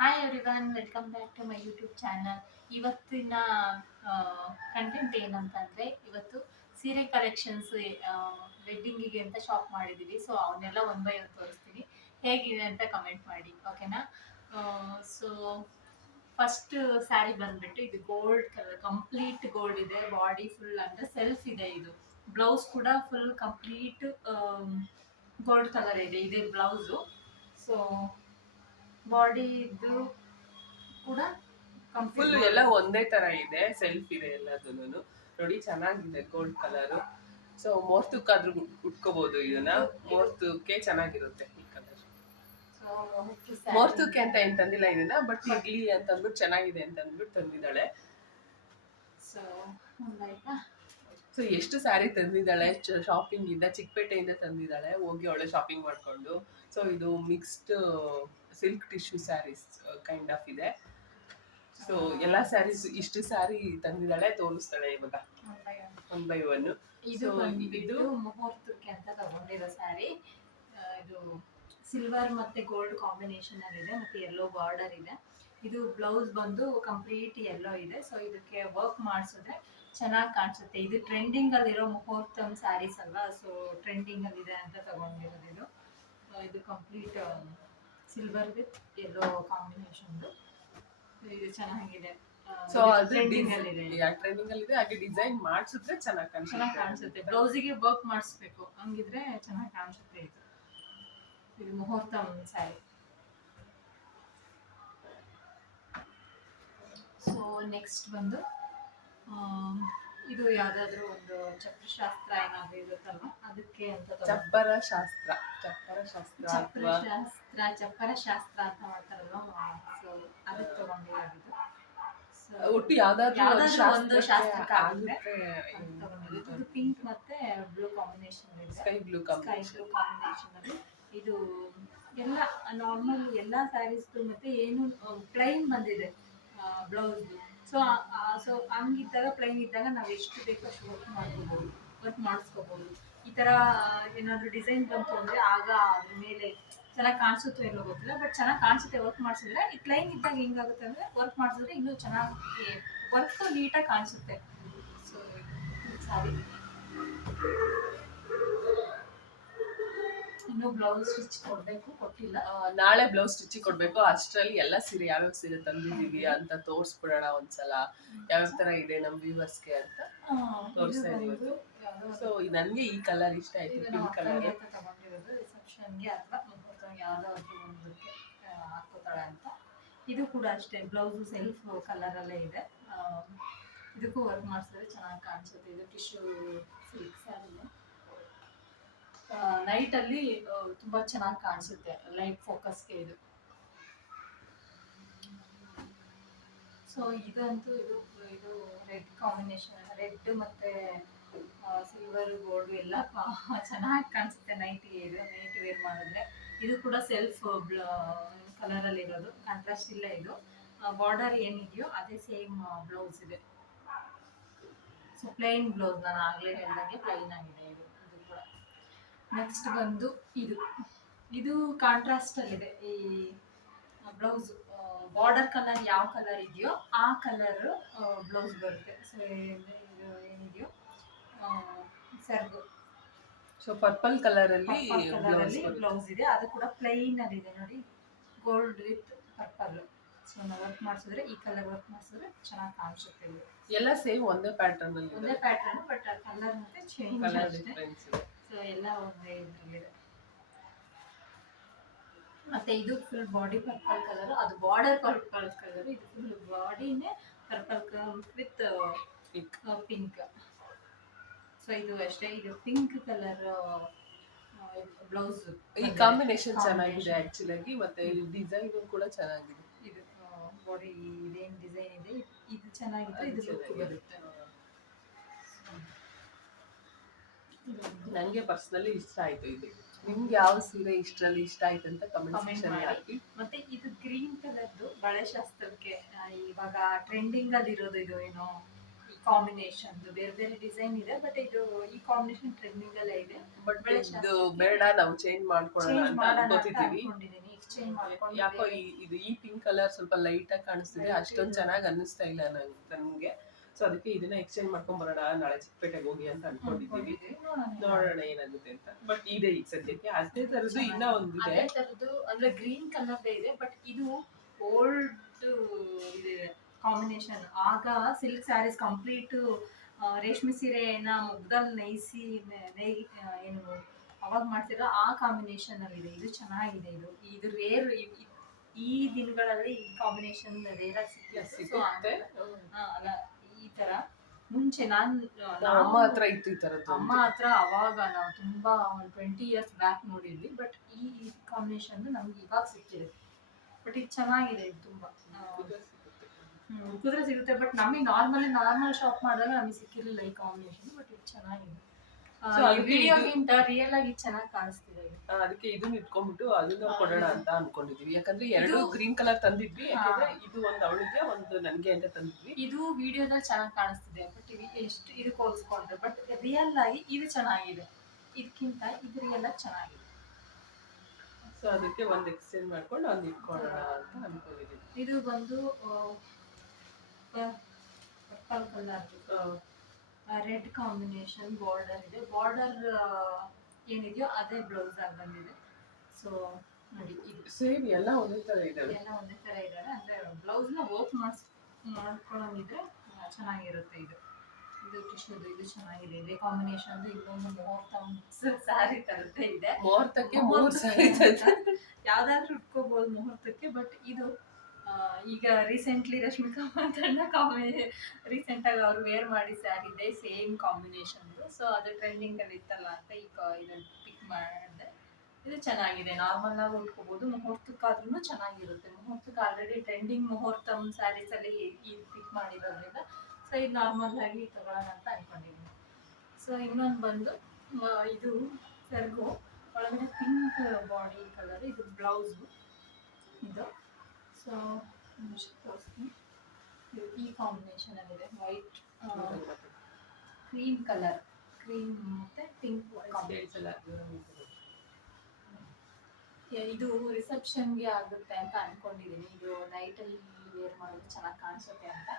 Hi everyone, welcome back to my YouTube channel. ಇವತ್ತಿನ content ಏನಂತಂದರೆ, ಇವತ್ತು ಸೀರೆ ಕಲೆಕ್ಷನ್ಸ್ ವೆಡ್ಡಿಂಗಿಗೆ ಅಂತ ಶಾಪ್ ಮಾಡಿದ್ದೀವಿ. ಸೊ ಅವನ್ನೆಲ್ಲ ಒನ್ ಬೈ ಒನ್ ತೋರಿಸ್ತೀನಿ. ಹೇಗಿದೆ ಅಂತ ಕಮೆಂಟ್ ಮಾಡಿ, ಓಕೆನಾ? ಸೊ ಫಸ್ಟ್ ಸ್ಯಾರಿ ಬಂದ್ಬಿಟ್ಟು ಇದು ಗೋಲ್ಡ್ ಕಲರ್, ಕಂಪ್ಲೀಟ್ ಗೋಲ್ಡ್ ಇದೆ. ಬಾಡಿ ಫುಲ್ ಅಂದರೆ ಸೆಲ್ಫ್ ಇದೆ. ಇದು ಬ್ಲೌಸ್ ಕೂಡ ಫುಲ್ ಕಂಪ್ಲೀಟ್ ಗೋಲ್ಡ್ ಕಲರ್ ಇದೆ. ಇದೆ ಬ್ಲೌಸು. ಸೊ ಬಾಡಿದು ಕೂಡ ಫುಲ್ ಕಂಪ್ಲೀಟ್ ಎಲ್ಲ ಒಂದೇ ತರ ಇದೆ, ಸೆಲ್ಫ್ ಇದೆ ಎಲ್ಲದನ್ನು. ನೋಡಿ ಚೆನ್ನಾಗಿದೆ ಗೋಲ್ಡ್ ಕಲರ್. ಸೊ ಮುಹೂರ್ತಕ್ಕಾದ್ರೂ ಉಟ್ಕೋಬಹುದು ಇದನ್ನ. ಮುಹೂರ್ತಕ್ಕೆ ಚೆನ್ನಾಗಿರುತ್ತೆ ಈ ಕಲರ್. ಮುಹೂರ್ತಕ್ಕೆ ಅಂತ ಏನ್ ತಂದಿಲ್ಲ ಇದನ್ನ, ಬಟ್ ಇರ್ಲಿ ಅಂತ ಅಂದ್ಬಿಟ್ಟು ಚೆನ್ನಾಗಿದೆ ಅಂತ ಅಂದ್ಬಿಟ್ಟು ತಂದಿದ್ದಾಳೆ. ಸೊ ಎಷ್ಟು ಸ್ಯಾರಿ ತಂದಿದ್ದಾಳೆ, ಶಾಪಿಂಗ್ ಇಂದ ಚಿಕ್ಕಪೇಟೆಯಿಂದ ತಂದಿದ್ದಾಳೆ. ಹೋಗಿ ಅವಳೆ ಶಾಪಿಂಗ್ ಮಾಡ್ಕೊಂಡು. ಸೊ ಇದು mixed silk tissue sarees kind of ಇದೆ. ಸೊ ಎಲ್ಲಾ ಸ್ಯಾರೀಸ್ ಇಷ್ಟು ಸ್ಯಾರಿ ತಂದಿದ್ದಾಳೆ, ತೋರಿಸ್ತಾಳೆ ಇವಾಗ ಒನ್ ಬೈ ಒನ್. ಇದು ಬಂದ್ಬಿಟ್ಟು ಮುಹೂರ್ತಕ್ಕೆ ಅಂತ ತಗೊಂಡಿರೋ ಸ್ಯಾರಿ. ಇದು ಸಿಲ್ವರ್ ಮತ್ತೆ ಗೋಲ್ಡ್ ಕಾಂಬಿನೇಷನ್ ಅಲ್ಲಿ ಇದೆ, ಮತ್ತೆ ಯೆಲ್ಲೋ ಬಾರ್ಡರ್ ಇದೆ. ಇದು ಬ್ಲೌಸ್ ಬಂದು ಕಂಪ್ಲೀಟ್ ಯೆಲ್ಲೋ ಇದೆ. ಸೊ ಇದಕ್ಕೆ ವರ್ಕ್ ಮಾಡಿಸಿದ್ರೆ ಚೆನ್ನಾಗಿ ಕಾಣಿಸುತ್ತೆ. ಇದು ಟ್ರೆಂಡಿಂಗ್ ಅಲ್ಲಿರೋ ಮುಹೂರ್ತಮ್ ಸ್ಯಾರೀಸ್ ಅಲ್ವಾ, ಸೊ ಟ್ರೆಂಡಿಂಗ್ ಅಲ್ಲಿ ಇದೆ ಅಂತ ತಗೊಂಡಿರೋದು ಇದು. ಇದು complete silver with yellow combination. ಇದು ಚೆನ್ನಾಗಿದೆ. ಸೊ ಅದು ಟ್ರೆಂಡಿಂಗ್ ಅಲ್ಲಿ ಇದೆ. ಹಾಗೆ ಡಿಸೈನ್ ಮಾಡಿಸಿದ್ರೆ ಚೆನ್ನಾಗಿ ಕಾಣಿಸುತ್ತೆ. ಬ್ಲೌಸಿಗೆ ವರ್ಕ್ ಮಾಡಿಸ್ಬೇಕು, ಹಂಗಿದ್ರೆ ಚೆನ್ನಾಗಿ ಕಾಣಿಸುತ್ತೆ. ಇದು ಮುಹೂರ್ತಮ್ ಸ್ಯಾರಿ. ಸೊ ನೆಕ್ಸ್ಟ್ ಬಂದು ಇದು ಯಾವ್ದಾದ್ರು ಒಂದು ಚಪ್ರಶಾಸ್ತ್ರ ಏನಾದ್ರು ಇರುತ್ತಲ್ವಾ, ಅದಕ್ಕೆ ಅಂತ ಚಪ್ಪರ ಶಾಸ್ತ್ರ ಅಂತ ಮಾಡ್ತಾರಲ್ವಾ, ಸೊ ಅದಕ್ಕೆ ತಗೊಂಡಿರೋದು. ಒಟ್ಟು ಯಾವ್ದಾದ್ರು ಒಂದು ಶಾಸ್ತ್ರಕ್ಕೆ ಆಗುತ್ತೆ ತಗೊಂಡಿರೋದು. ಇದು ಪಿಂಕ್ ಮತ್ತೆ ಬ್ಲೂ ಕಾಂಬಿನೇಷನ್ ಇದೆ, ಸ್ಕೈ ಬ್ಲೂ ಕಾಂಬಿನೇಷನ್ ಅಲ್ಲಿ. ಇದು ಎಲ್ಲ ನಾರ್ಮಲ್ ಎಲ್ಲ ಸ್ಯಾರೀಸ್ ಮತ್ತೆ ಏನು ಪ್ಲೈನ್ ಬಂದಿದೆ ಬ್ಲೌಸ್. ಸೊ ಹಂಗಿದ್ದಾಗ ಪ್ಲೈನ್ ಇದ್ದಾಗ ನಾವು ಎಷ್ಟು ಬೇಕೋ ಅಷ್ಟು ವರ್ಕ್ ಮಾಡಿಸ್ಕೋಬಹುದು. ಈ ತರ ಏನಾದ್ರು ಡಿಸೈನ್ ಬಂತು ಅಂದ್ರೆ ಆಗ ಅದ್ರ ಮೇಲೆ ಚೆನ್ನಾಗಿ ಕಾಣಿಸುತ್ತೋ ಇಲ್ಲೋ ಗೊತ್ತಿಲ್ಲ, ಬಟ್ ಚೆನ್ನಾಗಿ ಕಾಣಿಸುತ್ತೆ ವರ್ಕ್ ಮಾಡಿಸಿದ್ರೆ. ಈ ಪ್ಲೈನ್ ಇದ್ದಾಗ ಹೆಂಗಾಗುತ್ತೆ ಅಂದ್ರೆ ವರ್ಕ್ ಮಾಡಿಸಿದ್ರೆ ಇನ್ನೂ ಚೆನ್ನಾಗಿ ವರ್ಕ್ ನೀಟಾಗಿ ಕಾಣಿಸುತ್ತೆ. ಸೊ ಸಾರಿ, ಇನ್ನು ಬ್ಲೌಸ್ ಸ್ಟಿಚ್ ಕೊಟ್ಟಿಲ್ಲ. ನಾಳೆ ಬ್ಲೌಸ್ ಸ್ಟಿಚ್ ಕೊಡ್ಬೇಕು. ಅಷ್ಟರಲ್ಲಿ ಎಲ್ಲ ಸೀರೆ ಯಾವ್ಯಾವ ಸೀರೆ ತಂದಿದೀವಿ ಅಂತ ತೋರಿಸ್ಬಿಡೋಣ ಒಂದ್ಸಲ, ಯಾವ್ಯಾವ ತರ ಇದೆ ನಮ್ ವ್ಯೂವರ್ಸ್ಗೆ ಅಂತ ತೋರಿಸ್ತಾ ಇದೀವಿ. ಸೊ ನನ್ಗೆ ಈ ಕಲರ್ ಇಷ್ಟ ಆಯ್ತು, ಪಿಂಕ್ ಕಲರ್ ತಗೊಂಡಿರೋದು. ರಿಸೆಪ್ಷನ್ಗೆ ಅಥವಾ ಯಾವ್ದಾದ್ರು ಒಂದಕ್ಕೆ ಹಾಕೋತಾಳೆ ಅಂತ. ಇದು ಕೂಡ ಅಷ್ಟೇ, ಬ್ಲೌಸು ಸೆಲ್ಫ್ ಕಲರ್ ಅಲ್ಲೇ ಇದೆ. ಇದಕ್ಕೂ ವರ್ಕ್ ಮಾಡಿಸಿದ್ರೆ ಚೆನ್ನಾಗಿ ಕಾಣಿಸುತ್ತೆ. ಇದು ಟಿಶ್ಯೂ ಸಿಲ್ಕ್ ಸ್ಯಾರಿ. ನೈಟ್ ಅಲ್ಲಿ ತುಂಬಾ ಚೆನ್ನಾಗಿ ಕಾಣಿಸುತ್ತೆ, ಲೈಟ್ ಫೋಕಸ್ಗೆ ಇದು. ಸೊ ಇದಂತೂ ಇದು ರೆಡ್ ಕಾಂಬಿನೇಷನ್, ರೆಡ್ ಮತ್ತೆ ಸಿಲ್ವರ್ ಗೋಲ್ಡ್ ಎಲ್ಲ ಚೆನ್ನಾಗಿ ಕಾಣಿಸುತ್ತೆ ನೈಟ್ಗೆ. ಇದು ನೈಟ್ ವೇರ್ ಮಾಡಿದ್ರೆ. ಇದು ಕೂಡ ಸೆಲ್ಫ್ ಕಲರ್ ಅಲ್ಲಿ ಇರೋದು, ಕಾಂಟ್ರಾಸ್ಟ್ ಇಲ್ಲ. ಇದು ಬಾರ್ಡರ್ ಏನಿದೆಯೋ ಅದೇ ಸೇಮ್ ಬ್ಲೌಸ್ ಇದೆ. ಸೊ ಪ್ಲೈನ್ ಬ್ಲೌಸ್, ನಾನು ಆಗ್ಲೇ ಹೇಳ್ದಂಗೆ ಪ್ಲೈನ್ ಆಗಿದೆ ಇದು ಕೂಡ. ನೆಕ್ಸ್ಟ್ ಬಂದು ಇದು ಕಾಂಟ್ರಾಸ್ಟ್ ಅಲ್ಲಿದೆ. ಈ ಬ್ಲೌಸ್ ಬಾರ್ಡರ್ ಕಲರ್ ಯಾವ ಕಲರ್ ಇದೆಯೋ ಆ ಕಲರ್ ಬ್ಲೌಸ್ ಬರುತ್ತೆ. ಸೊ ಇದು ಏನಿದೆಯೋ ಸರ್ಗು, ಸೊ ಪರ್ಪಲ್ ಕಲರ್ ಅಲ್ಲಿ ಬ್ಲೌಸ್ ಇದೆ. ಅದು ಕೂಡ ಪ್ಲೈನ್ ಅಲ್ಲಿ ಇದೆ ನೋಡಿ, ಗೋಲ್ಡ್ ವಿತ್ ಪರ್ಪಲ್. ಸೊ ನಾವು ವರ್ಕ್ ಮಾಡಿಸಿದ್ರೆ, ಈ ಕಲರ್ ವರ್ಕ್ ಮಾಡಿಸಿದ್ರೆ ಚೆನ್ನಾಗಿ ಕಾಣಿಸುತ್ತೆ. ಎಲ್ಲ ಸೇಮ್ ಒಂದೇ ಪ್ಯಾಟರ್ನ್ ಅಲ್ಲಿ, ಒಂದೇ ಪ್ಯಾಟರ್ನ್, ಬಟ್ ಕಲರ್ ಮತ್ತೆ ಚೇಂಜ್ ಆಗುತ್ತೆ. ಸೊ ಎಲ್ಲ ಒಂದೇ ಇದ್ರಲ್ಲಿದೆ. ಮತ್ತೆ ಇದು ಫುಲ್ ಬಾಡಿ ಪರ್ಪಲ್ ಕಲರ್, ಅದು ಬಾರ್ಡರ್ ಪರ್ಪಲ್ ಕಲರ್. ಇದು ಫುಲ್ ಬಾಡಿನೇ ಪರ್ಪಲ್ ವಿತ್ ಪಿಂಕ್. ಸೊ ಇದು ಅಷ್ಟೇ, ಇದು ಪಿಂಕ್ ಕಲರ್ ಬ್ಲೌಸ್. ಈ ಕಾಂಬಿನೇಷನ್ ಚೆನ್ನಾಗಿದೆ ಆಕ್ಚುಲಿ ಆಗಿ, ಮತ್ತೆ ಡಿಸೈನ್ ಕೂಡ ಚೆನ್ನಾಗಿದೆ. ಇದು ಬಾಡಿ ಇದೇನ್ ಡಿಸೈನ್ ಇದೆ ಇದು ಚೆನ್ನಾಗಿದೆ, ಇದು ಲುಕ್ ಬರುತ್ತೆ. ನಂಗೆ ಪರ್ಸನಲಿ ಇಷ್ಟ ಆಯ್ತು ಇದು. ನಿಮ್ಗೆ ಯಾವ ಸೀರೆ ಇಷ್ಟ ಆಯ್ತು ಅಂತ ಕಮೆಂಟ್ ಸೆಕ್ಷನ್ ಹಾಕಿ. ಮತ್ತೆ ಇದು ಗ್ರೀನ್ ಕಲರ್ದು ಬಳೆ ಶಾಸ್ತ್ರಕ್ಕೆ ಇವಾಗ ಟ್ರೆಂಡಿಂಗ್ ಅಲ್ಲಿ ಇರೋದು. ಇದು ಏನೋ ಈ ಕಾಂಬಿನೇಷನ್ ಬೇರೆ ಬೇರೆ ಡಿಸೈನ್ ಇದೆ, ಬಟ್ ಇದು ಈ ಕಾಂಬಿನೇಷನ್ ಟ್ರೆಂಡಿಂಗ್ ಅಲ್ಲೇ ಇದೆ. ಬಟ್ ಇದು ಬೇಡ, ನಾವು ಚೇಂಜ್ ಮಾಡ್ಕೊಳ್ಳೋಣ ಅಂತ ಅನ್ಕೋತಿದೀವಿ. ಎಕ್ಸ್ಚೇಂಜ್ ಮಾಡ್ಕೊಂಡು ಯಾಕೋ ಈ ಪಿಂಕ್ ಕಲರ್ ಸ್ವಲ್ಪ ಲೈಟ್ ಆಗಿ ಕಾಣಿಸ್ತಿದೆ, Light ಅಷ್ಟೊಂದು ಇದೆ. ಚೆನ್ನಾಗಿ ಅನ್ನಿಸ್ತಾ ಇಲ್ಲ ನನ್ಗೆ. ಸೊ ಅದಕ್ಕೆ ಇದನ್ನ ಎಕ್ಸ್ಚೇಂಜ್ ಮಾಡ್ಕೊಂಡ್ ಬರೋಣ, ನಾಳೆ ಚಿಕ್ಕಪೇಟೆಗೆ ಹೋಗಿ ಅಂತ ಅನ್ಕೊಂಡಿದ್ದೀವಿ. ನೋಡೋಣ ಏನಾಗುತ್ತೆ ಅಂತ. ಬಟ್ ಇದೆ ಈಗ ಸದ್ಯಕ್ಕೆ. ಅದೇ ತರದ್ದು ಇನ್ನ ಒಂದಿದೆ. ಅದೇ ತರದ್ದು ಅಂದ್ರೆ ಗ್ರೀನ್ ಕಲರ್ ಇದೆ, ಬಟ್ ಇದು ಓಲ್ಡ್ ಇದೆ ಕಾಂಬಿನೇಷನ್. ಆಗ ಸಿಲ್ಕ್ ಸ್ಯಾರೀಸ್ ಕಂಪ್ಲೀಟ್ ರೇಷ್ಮೆ ಸೀರೆನ ಮುಗ್ದಲ್ಲಿ ನೈಸಿ ಏನು ಅವಾಗ ಮಾಡ್ತಿರೋ ಆ ಕಾಂಬಿನೇಷನ್ ಅಲ್ಲಿ ಇದೆ. ಇದು ಚೆನ್ನಾಗಿದೆ. ಇದು ರೇರ್. ಈ ದಿನಗಳಲ್ಲಿ ಈ ಕಾಂಬಿನೇಷನ್ ರೇರ್ ಆಗಿ ಸಿಗುತ್ತೆ. ಅಲ್ಲ ಈ ತರ ಮುಂಚೆ ಅಮ್ಮ ಹತ್ರ ಇತ್ತು ಈ ತರದ್ದು. ಅಮ್ಮ ಹತ್ರ ಅವಾಗ ನಾವು ತುಂಬಾ 20 ಇಯರ್ಸ್ ಬ್ಯಾಕ್ ನೋಡಿದ್ವಿ. ಬಟ್ ಈ ಕಾಂಬಿನೇಷನ್ ನಮ್ಗೆ ಇವಾಗ ಸಿಕ್ಕಿದೆ. ಬಟ್ ಇದು ಚೆನ್ನಾಗಿದೆ. ಇದು ತುಂಬಾ ಕುದುರೆ ಸಿಗುತ್ತೆ. ಬಟ್ ನಮಗೆ ನಾರ್ಮಲ್ ಶಾಪ್ ಮಾಡಿದಾಗ ನಮಗೆ ಸಿಕ್ಕಿರಲಿಲ್ಲ ಈ ಕಾಂಬಿನೇಷನ್. ಬಟ್ ಇದು ಚೆನ್ನಾಗಿದೆ. ವಿಡಿಯೋಗಿಂತ ರಿಯಲ್ ಆಗಿ ಚೆನ್ನಾಗಿ ಕಾಣಿಸ್ತಿದೆ. ಅದಕ್ಕೆ ಇದನ್ನ ಇಟ್ಕೊಂಡ್ಬಿಟ್ಟು ಅದನ್ನ ಕೊಡೋಣ ಅಂತ ಅನ್ಕೊಂಡಿದೀವಿ. ಯಾಕಂದ್ರೆ ಎರಡು ಗ್ರೀನ್ ಕಲರ್ ತಂದಿದ್ವಿ. ಯಾಕಂದ್ರೆ ಇದು ಒಂದು ಅವಳಿಗೆ ಒಂದು ನನ್ಗೆ ಅಂತ ತಂದಿದ್ವಿ. ಇದು ವಿಡಿಯೋದಲ್ಲಿ ಚೆನ್ನಾಗಿ ಕಾಣಿಸ್ತಿದೆ. ಬಟ್ ಎಷ್ಟು ಇದಕ್ಕೆ ಹೋಲಿಸ್ಕೊಂಡ್ರೆ ಬಟ್ ರಿಯಲ್ ಆಗಿ ಇದು ಚೆನ್ನಾಗಿದೆ. ಇದಕ್ಕಿಂತ ಇದು ರಿಯಲ್ ಆಗಿ ಚೆನ್ನಾಗಿದೆ. ಸೊ ಅದಕ್ಕೆ ಒಂದು ಎಕ್ಸ್ಚೇಂಜ್ ಮಾಡ್ಕೊಂಡು ಒಂದು ಇಟ್ಕೊಳ್ಳೋಣ ಅಂತ ಅನ್ಕೊಂಡಿದೀವಿ. ಇದು ಬಂದು purple colour red combination border ಇದೆ. ಬಾರ್ಡರ್ ಏನಿದೆಯೋ ಅದೇ ಬ್ಲೌಸ್ ಆಗಿ ಬಂದಿದೆ. ಸೊ ನೋಡಿ ಇದು ಸೇಮ್ ಎಲ್ಲ ಒಂದೇ ತರ ಇದಾವೆ. ಎಲ್ಲ ಒಂದೇ ತರ ಇದಾವೆ. ಅಂದ್ರೆ ಬ್ಲೌಸ್ ನ ವರ್ಕ್ ಮಾಡ್ಕೊಳ್ಳೋದಿದ್ರೆ ಚೆನ್ನಾಗಿರುತ್ತೆ. ಇದು ಟಿಶ್ಯೂದು ಇದು ಚೆನ್ನಾಗಿದೆ. ಇದೇ ಕಾಂಬಿನೇಷನ್ ಇನ್ನೊಂದು ಮುಹೂರ್ತ ಸ್ಯಾರಿ ತರತೆ ಇದೆ. ಮುಹೂರ್ತಕ್ಕೆ 3 ಸ್ಯಾರಿ ಯಾವ್ದಾದ್ರು ಉಟ್ಕೋಬಹುದು ಮುಹೂರ್ತಕ್ಕೆ. ಬಟ್ ಇದು ಈಗ ರೀಸೆಂಟ್ಲಿ ರಶ್ಮಿಕಾ ಮಂದಣ್ಣ ರೀಸೆಂಟ್ ಆಗಿ ಅವ್ರು ವೇರ್ ಮಾಡಿ ಸ್ಯಾರಿ ಇದೆ ಸೇಮ್ ಕಾಂಬಿನೇಷನ್. ಸೊ ಅದು ಟ್ರೆಂಡಿಂಗ್ ಅಲ್ಲಿ ಇತ್ತಲ್ಲ ಅಂತ ಈಗ ಇದನ್ನ ಪಿಕ್ ಮಾಡಿದೆ. ಇದು ಚೆನ್ನಾಗಿದೆ. ನಾರ್ಮಲ್ ಆಗಿ ಉಟ್ಕೋಬಹುದು. ಮುಹೂರ್ತಕ್ಕಾದ್ರೂ ಚೆನ್ನಾಗಿರುತ್ತೆ. ಮುಹೂರ್ತಕ್ಕೆ ಆಲ್ರೆಡಿ ಟ್ರೆಂಡಿಂಗ್ ಮುಹೂರ್ತಂ ಸ್ಯಾರೀಸ್ ಅಲ್ಲಿ ಇದು ಪಿಕ್ ಮಾಡಿರೋದ್ರಿಂದ ಸೊ ಇದು ನಾರ್ಮಲ್ ಆಗಿ ತಗೊಳ್ಳೋಣ ಅಂತ ಅನ್ಕೊಂಡಿದ್ದೀನಿ. ಸೊ ಇನ್ನೊಂದು ಬಂದು ಇದು ಸೆರ್ಗು ಒಳಗಡೆ ಪಿಂಕ್ ಬಾಡಿ ಕಲರ್. ಇದು ಬ್ಲೌಸು ಇದು. ಸೊ ತೋರಿಸ್ತೀನಿ. ಈ ಕಾಂಬಿನೇಷನ್ ಅಲ್ಲಿದೆ. ವೈಟ್ ಕ್ರೀಮ್ ಕಲರ್, ಕ್ರೀಮ್ ಮತ್ತೆ ಪಿಂಕ್ ಕಾಂಬಿನೇಷನ್. ಇದು ರಿಸೆಪ್ಷನ್ಗೆ ಆಗುತ್ತೆ ಅಂತ ಅನ್ಕೊಂಡಿದ್ದೀನಿ. ಇದು ನೈಟಲ್ಲಿ ವೇರ್ ಮಾಡೋದು ಚೆನ್ನಾಗಿ ಕಾಣಿಸುತ್ತೆ ಅಂತ.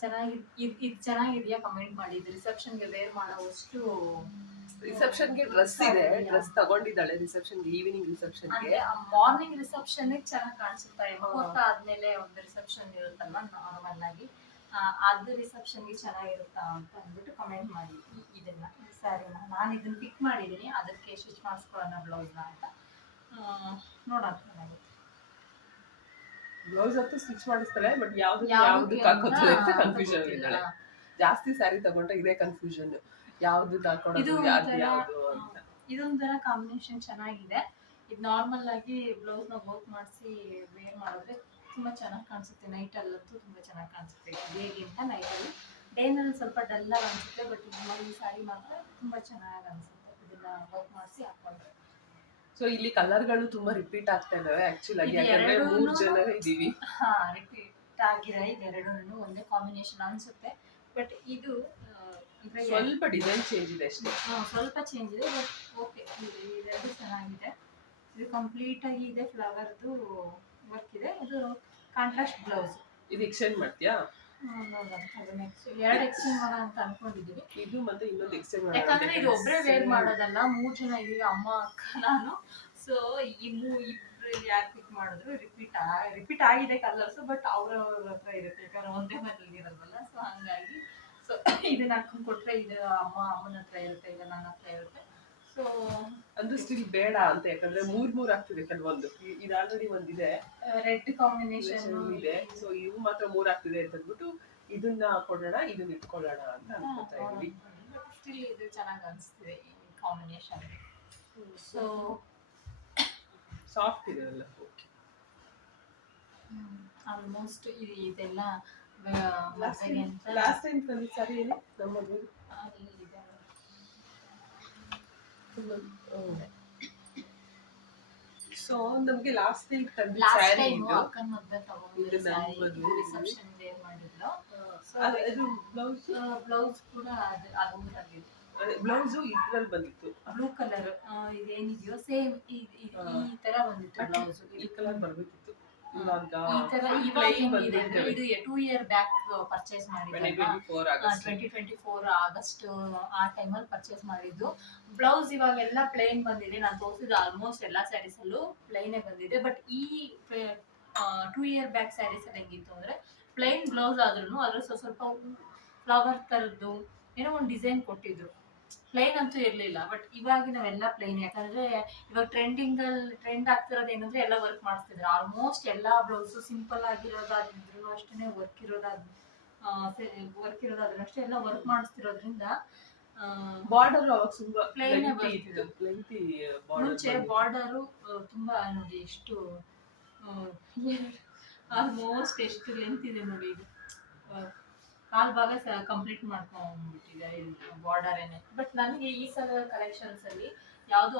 ಚೆನ್ನಾಗಿ ಇದು ಚೆನ್ನಾಗಿದೆಯಾ ಕಮೆಂಟ್ ಮಾಡಿ. ಇದು ರಿಸೆಪ್ಷನ್ಗೆ ವೇರ್ ಮಾಡೋವಷ್ಟು. ರಿಸೆಪ್ಷನ್ಗೆ ಡ್ರೆಸ್ ಇದೆ. ಡ್ರೆಸ್ ತಗೊಂಡಿದ್ದಾಳೆ ರಿಸೆಪ್ಷನ್ಗೆ, ಈವ್ನಿಂಗ್ ರಿಸೆಪ್ಷನ್ಗೆ. ಮಾರ್ನಿಂಗ್ ರಿಸೆಪ್ಷನ್ ಚೆನ್ನಾಗಿ ಕಾಣಿಸುತ್ತೆ. ಮುಹೂರ್ತ ಆದ್ಮೇಲೆ ಒಂದು ರಿಸೆಪ್ಷನ್ ಇರುತ್ತಲ್ವಾ ನಾರ್ಮಲ್ ಆಗಿ, ಅದು ರಿಸೆಪ್ಷನ್ಗೆ ಚೆನ್ನಾಗಿರುತ್ತಾ ಅಂತ ಅಂದ್ಬಿಟ್ಟು ಕಮೆಂಟ್ ಮಾಡಿ. ಇದನ್ನ ಸ್ಯಾರಿನ ನಾನು ಇದನ್ನ ಪಿಕ್ ಮಾಡಿದ್ದೀನಿ. ಅದಕ್ಕೆ ಸ್ಟಿಚ್ ಮಾಡಿಸ್ಕೊಳ್ಳೋಣ ಬ್ಲೌಸ್ನ ಅಂತ ನೋಡೋಣ. ಬ್ಲೌಸ್ ಅಂತೂ ಸ್ಟಿಚ್ ಮಾಡಿಸ್ತಾಳೆ. ಬಟ್ ಯಾವ್ದಕ್ಕೆ ಹಾಕೋತಾಳೆ ಅಂತ ಕನ್ಫ್ಯೂಷನ್ ಇದ್ದಾಳೆ. ಜಾಸ್ತಿ ಸ್ಯಾರಿ ತಗೊಂಡ್ರೆ ಇದೇ ಕನ್ಫ್ಯೂಷನ್, ಯಾವ್ದು ಹಾಕೊಳ್ಳೋದು ಯಾವ್ದು ಅಂತ. ಇದೊಂಥರ ಕಾಂಬಿನೇಷನ್ ಚೆನ್ನಾಗಿದೆ. ಇದು ನಾರ್ಮಲ್ ಆಗಿ ಬ್ಲೌಸ್ ನ ವರ್ಕ್ ಮಾಡಿಸಿ ವೇರ್ ಮಾಡಿದ್ರೆ ತುಂಬಾ ಚೆನ್ನಾಗಿ ಕಾಣಿಸುತ್ತೆ. ನೈಟ್ ಅಲ್ಲಂತೂ ತುಂಬಾ ಚೆನ್ನಾಗಿ ಕಾಣಿಸುತ್ತೆ. ಡೇಗಿಂತ ನೈಟಲ್ಲಿ. ಡೇನಲ್ಲಿ ಸ್ವಲ್ಪ ಡಲ್ ಆಗಿ ಅನ್ಸುತ್ತೆ. ಬಟ್ ಈ ಸ್ಯಾರಿ ಮಾತ್ರ ತುಂಬಾ ಚೆನ್ನಾಗಿ ಅನ್ಸುತ್ತೆ ಇದನ್ನ ವರ್ಕ್ ಮಾಡಿಸಿ ಹಾಕೊಂಡ್ರೆ. ಸೊ ಇಲ್ಲಿ ಕಲರ್ಗಳು ತುಂಬಾ ರಿಪೀಟ್ ಆಗ್ತಾ ಇದಾವೆ ಆಕ್ಚುಲಿ ಆಗಿ. ಯಾಕಂದ್ರೆ 3 ಜನ ಇದೀವಿ. ರಿಪೀಟ್ ಆಗಿದೆ. ಇದೆರಡೂ ಒಂದೇ ಕಾಂಬಿನೇಷನ್ ಅನ್ಸುತ್ತೆ. ಬಟ್ ಇದು ಸ್ವಲ್ಪ ಡಿಸೈನ್ ಚೇಂಜ್ ಇದೆ ಅಷ್ಟೇ. ಸ್ವಲ್ಪ ಚೇಂಜ್ ಇದೆ. ಬಟ್ ಓಕೆ, ಇದೆರಡು ಚೆನ್ನಾಗಿದೆ. ಇದು ಕಂಪ್ಲೀಟ್ ಆಗಿ ಇದೆ. ಫ್ಲವರ್ದು ವರ್ಕ್ ಇದೆ. ಇದು ಕಾಂಟ್ರಾಸ್ಟ್ ಬ್ಲೌಸ್. ಇದು ಎಕ್ಸ್ಚೇಂಜ್ ಮಾಡ್ತೀಯಾ? ಎರಡು ಎಕ್ಸ್ಚೇಂಜ್ ಮಾಡೋಣ ಅಂತ ಅನ್ಕೊಂಡಿದೀವಿ. ಇದು ಮತ್ತೆ ಇನ್ನೊಂದು ಎಕ್ಸ್ಚೇಂಜ್ ಮಾಡೋಣ. ಯಾಕಂದ್ರೆ ಇದು ಒಬ್ಬರೇ ವೇರ್ ಮಾಡೋದಲ್ಲ, 3 ಜನ ಇದೀವಿ, ಅಮ್ಮ ಅಕ್ಕ ನಾನು. ಸೊ ಇಬ್ರು ಯಾರು ಪಿಕ್ ಮಾಡಿದ್ರು ರಿಪೀಟ್ ಆಗಿದೆ ಕಲರ್ಸ್. ಬಟ್ ಅವ್ರ ಹತ್ರ ಇರುತ್ತೆ. ಯಾಕಂದ್ರೆ ಒಂದೇ ಮನೇಲಿ ಇರಲ್ವಲ್ಲ. ಸೊ ಹಂಗಾಗಿ ಸೊ ಇದನ್ನ ಹಾಕೊಂಡ್ ಕೊಟ್ರೆ ಇದು ಅಮ್ಮನ ಹತ್ರ ಇರುತ್ತೆ, ಇದು ನನ್ನ ಹತ್ರ ಇರುತ್ತೆ. ಸೊ ಅಂದ್ರೆ ಸ್ಟಿಲ್ ಬೇಡ ಅಂತ. ಯಾಕಂದ್ರೆ 3 ಆಗ್ತಿದೆ ಕೆಲವೊಂದು. ಇದು ಆಲ್ರೆಡಿ ಒಂದಿದೆ, ರೆಡ್ ಕಾಂಬಿನೇಷನ್ ಇದೆ. ಸೊ ಇವು ಮಾತ್ರ 3 ಆಗ್ತಿದೆ ಅಂತ ಅಂದ್ಬಿಟ್ಟು ಇದನ್ನ ಕೊಡೋಣ, ಇದನ್ನ ಇಟ್ಕೊಳ್ಳೋಣ ಅಂತ ಅನ್ಕೊತಾ ಇದ್ವಿ. ಸ್ಟಿಲ್ ಇದು ಚೆನ್ನಾಗಿ ಅನಿಸ್ತಿದೆ ಈ ಕಾಂಬಿನೇಷನ್. ಸೊ ಸಾಫ್ಟ್ ಇದೆ ಅಲ್ಲ. ಓಕೆ, ಆಲ್ಮೋಸ್ಟ್ ಇದೆಲ್ಲ ಲಾಸ್ಟ್ ಟೈಮ್ ತಂದಿದ್ದ ಸಾರಿ ಏನು ನಮ್ಮ ಮದುವೆ ಸೊ ನಮ್ಗೆ ಲಾಸ್ಟ್ ಟೈಮ್ ತಂದಿದ್ದ ಸ್ಯಾರಿ ಇದು. ಅಕ್ಕನ ಮದುವೆ ತಗೊಂಡಿದ್ದೆ ಸ್ಯಾರಿ, ರಿಸೆಪ್ಷನ್ ವೇರ್ ಮಾಡಿದ್ಲು. ಸೊ ಅದು ಬ್ಲೌಸ್ ಕೂಡ ಅದು ತಂದಿದ್ದು. ಬ್ಲೌಸು ಇದ್ರಲ್ಲಿ ಬಂದಿತ್ತು. ಬ್ಲೂ ಕಲರ್ ಇದೇನಿದೆಯೋ ಸೇಮ್ ಈ ತರ ಬಂದಿತ್ತು ಬ್ಲೌಸ್. ಈ ಕಲರ್ ಬರ್ಬೇಕಿತ್ತು. ಇವಾಗ ಈ ತರ ಇವಾಗ ಪ್ಲೇನ್ ಹೆಂಗಿದೆ ಅಂದ್ರೆ ಬಂದಿದೆ. ಇದು 2 ಇಯರ್ ಬ್ಯಾಕ್ ಪರ್ಚೇಸ್ ಮಾಡಿದ್ದೆ 2024 ಆಗಸ್ಟ್. 2024 ಆಗಸ್ಟ್ ಆ ಟೈಮಲ್ಲಿ ಪರ್ಚೇಸ್ ಮಾಡಿದ್ದು. ಬ್ಲೌಸ್ ಇವಾಗೆಲ್ಲ ಪ್ಲೇನ್ ಬಂದಿದೆ. ನಾನು ತೋರಿಸಿದ ಆಲ್ಮೋಸ್ಟ್ ಎಲ್ಲ ಸ್ಯಾರೀಸ್ ಅಲ್ಲೂ ಪ್ಲೇನೇ ಬಂದಿದೆ. ಬಟ್ ಈ 2 ಇಯರ್ ಬ್ಯಾಕ್ ಸ್ಯಾರೀಸ್ ಅಲ್ಲಿ ಹೆಂಗಿತ್ತು ಅಂದ್ರೆ ಪ್ಲೇನ್ ಬ್ಲೌಸ್ ಆದ್ರೂ ಅದ್ರ ಸ್ವಲ್ಪ ಫ್ಲವರ್ ತರದ್ದು ಏನೋ ಒಂದು ಡಿಸೈನ್ ಕೊಟ್ಟಿದ್ರು. ಪ್ಲೇನ್ ಅಂತೂ ಇರಲಿಲ್ಲ. ಬಟ್ ಇವಾಗ ನಾವೆಲ್ಲ ಪ್ಲೇನ್, ಯಾಕಂದ್ರೆ ಇವಾಗ ಟ್ರೆಂಡ್ ಆಗ್ತಿರೋದು ಏನಂದ್ರೆ ಎಲ್ಲ ವರ್ಕ್ ಮಾಡಿಸ್ತಿದ್ರು. ಆಲ್ಮೋಸ್ಟ್ ಎಲ್ಲ ಬ್ಲೌಸು ಸಿಂಪಲ್ ಆಗಿರೋದಾದ್ರೂ ಅಷ್ಟೇ ವರ್ಕ್ ಇರೋದಾದ್ರೂ ಅಷ್ಟೇ ಎಲ್ಲ ವರ್ಕ್ ಮಾಡಿಸ್ತಿರೋದ್ರಿಂದ ಬಾರ್ಡರ್ ಅವಾಗ ತುಂಬಾ ಪ್ಲೇನ್ ಲೆಂತಿ ಮುಂಚೆ ಬಾರ್ಡರು ತುಂಬಾ ನೋಡಿ ಎಷ್ಟು ಆಲ್ಮೋಸ್ಟ್ ಎಷ್ಟು ಲೆಂತ್ ಇದೆ ನೋಡಿ. ಇದು ಕಾಲ್ ಭಾಗ ಕಂಪ್ಲೀಟ್ ಮಾಡ್ಕೊಂಡ್ಬಿಟ್ಟಿದ್ದಾರೆ ಬಾರ್ಡರ್ ಏನೇ. ಬಟ್ ನನಗೆ ಈ ಸಲ ಕಲೆಕ್ಷನ್ಸ್ ಅಲ್ಲಿ ಯಾವುದು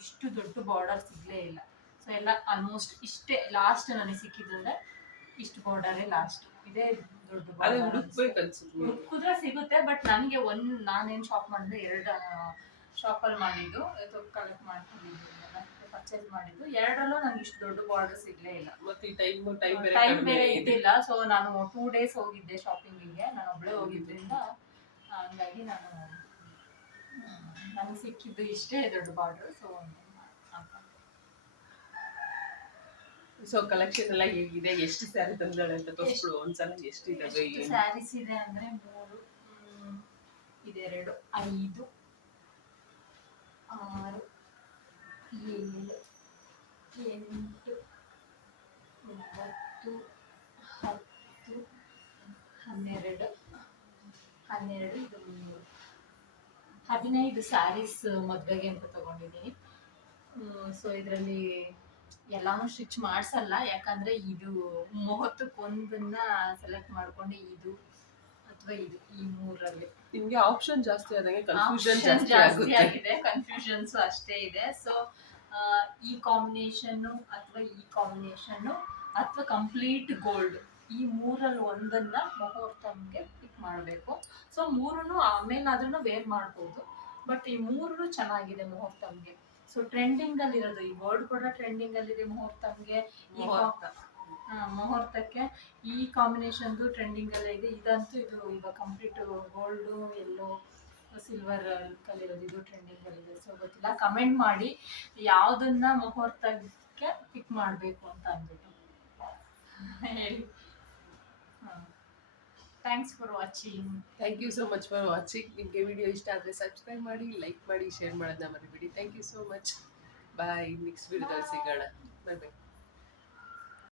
ಇಷ್ಟು ದೊಡ್ಡ ಬಾರ್ಡರ್ ಸಿಗ್ಲೇ ಇಲ್ಲ. ಸೊ ಎಲ್ಲ ಆಲ್ಮೋಸ್ಟ್ ಇಷ್ಟೇ ಲಾಸ್ಟ್ ನನಗೆ ಸಿಕ್ಕಿದ್ರೆ ಇಷ್ಟು ಬಾರ್ಡರೇ ಲಾಸ್ಟ್. ಇದೇ ದೊಡ್ಡ ಅದೇ ಬಾರ್ಡರ್ ಹುಡುಕ್ಬೇಕು ಅನ್ಸುತ್ತೆ. ಹುಡುಕಿದ್ರೆ ಸಿಗುತ್ತೆ. ಬಟ್ ನನಗೆ ನಾನೇನು ಶಾಪ್ ಮಾಡಿದ್ರೆ 2 ಶಾಪಲ್ಲಿ ಮಾಡಿದ್ದು ಕಲೆಕ್ಟ್ ಮಾಡ್ಕೊಂಡಿದ್ದು ಪರ್ಚೇಸ್ ಮಾಡಿದ್ದು. 2ರಲ್ಲೂ ನನಗೆ ಇಷ್ಟು ದೊಡ್ಡ ಬಾರ್ಡರ್ ಸಿಗ್ಲೇ ಇಲ್ಲ. ಮತ್ತೆ ಈ ಟೈಮ್ ಟೈಮ್ ಬೇರೆ ಇದ್ದಿಲ್ಲ. ಸೊ ನಾನು 2 ಡೇಸ್ ಹೋಗಿದ್ದೆ ಶಾಪಿಂಗಿಗೆ. ನಾನು ಒಬ್ಬಳೇ ಹೋಗಿದ್ದರಿಂದ ಹಂಗಾಗಿ ನನಗೆ ಸಿಕ್ಕಿದ್ದು ಇಷ್ಟೇ ದೊಡ್ಡ ಬಾರ್ಡರ್. ಸೊ ಕಲೆಕ್ಷನ್ ಎಲ್ಲ ಹೇಗಿದೆ, ಎಷ್ಟು ಸ್ಯಾರಿ ತಂದಾಳೆ ಅಂತ ತೋರಿಸ್ಬಿಡು ಒಂದ್ಸಲ. ಎಷ್ಟಿದೆ ಸ್ಯಾರೀಸ್ ಇದೆ ಅಂದ್ರೆ 3 ಇದೆರಡು 5 6 7 8 9 10 12 ಇದು 15 ಸ್ಯಾರೀಸ್ ಮದುವೆಗೆ ಅಂತ ತಗೊಂಡಿದ್ದೀನಿ. ಸೊ ಇದರಲ್ಲಿ ಎಲ್ಲಾನು ಸ್ಟಿಚ್ ಮಾಡ್ಸಲ್ಲ, ಯಾಕಂದ್ರೆ ಇದು ಮುಹೂರ್ತಕ್ಕೊಂದನ್ನ ಸೆಲೆಕ್ಟ್ ಮಾಡ್ಕೊಂಡು ಇದು ಅಥವಾ ಇದು ಈ 3ರಲ್ಲಿ ನಿಮ್ಗೆ ಆಪ್ಷನ್ ಜಾಸ್ತಿ ಆದಂಗೆ ಕನ್ಫ್ಯೂಷನ್ ಜಾಸ್ತಿ ಆಗಿದೆ. ಕನ್ಫ್ಯೂಷನ್ಸ್ ಅಷ್ಟೇ ಇದೆ. ಸೊ ಈ ಕಾಂಬಿನೇಷನ್ ಅಥವಾ ಕಂಪ್ಲೀಟ್ ಗೋಲ್ಡ್, ಈ 3ರಲ್ಲಿ ಒಂದನ್ನ ಮುಹೂರ್ತಂಗೆ ಪಿಕ್ ಮಾಡಬೇಕು. ಸೊ 3 ಆಮೇಲಾದ್ರೂ ವೇರ್ ಮಾಡ್ಬೋದು. ಬಟ್ ಈ 3 ಚೆನ್ನಾಗಿದೆ ಮುಹೂರ್ತಂಗೆ. ಸೊ ಟ್ರೆಂಡಿಂಗ್ ಅಲ್ಲಿ ಇರೋದು ಈ ಗೋಲ್ಡ್ ಕೂಡ ಟ್ರೆಂಡಿಂಗ್ ಅಲ್ಲಿ ಇದೆ ಮುಹೂರ್ತಂಗೆ. ಮುಹೂರ್ತಕ್ಕೆ ಈ ಕಾಂಬಿನೇಷನ್ ಟ್ರೆಂಡಿಂಗ್ ಅಲ್ಲೇ ಇದೆ. ಇದಂತೂ ಇದು ಇವಾಗ ಕಂಪ್ಲೀಟ್ ಗೋಲ್ಡ್ ಎಲ್ಲೋ ಸಿಲ್ವರ್ ಕಲಿರೋದು ಇದು ಟ್ರೆಂಡಿಂಗ್ ಅಲ್ಲಿ ಇದೆ. ಸೊ ಗೊತ್ತಿಲ್ಲ, ಕಮೆಂಟ್ ಮಾಡಿ ಯಾವ್ದನ್ನ ಮುಹೂರ್ತಕ್ಕೆ ಪಿಕ್ ಮಾಡಬೇಕು ಅಂತ ಅಂದ್ಬಿಟ್ಟು ಹೇಳಿ. Thanks for watching. Thank you so much for watching. ನಿಮಗೆ ವಿಡಿಯೋ ಇಷ್ಟ ಆದರೆ ಸಬ್ಸ್ಕ್ರೈಬ್ ಮಾಡಿ, ಲೈಕ್ ಮಾಡಿ, ಶೇರ್ ಮಾಡೋದನ್ನ ಮರಿಬೇಡಿ. Thank you so much. Bye. Next ವಿಡಿಯೋದಲ್ಲಿ ಸಿಗೋಣ. ಬಾಯ್ ಬಾಯ್.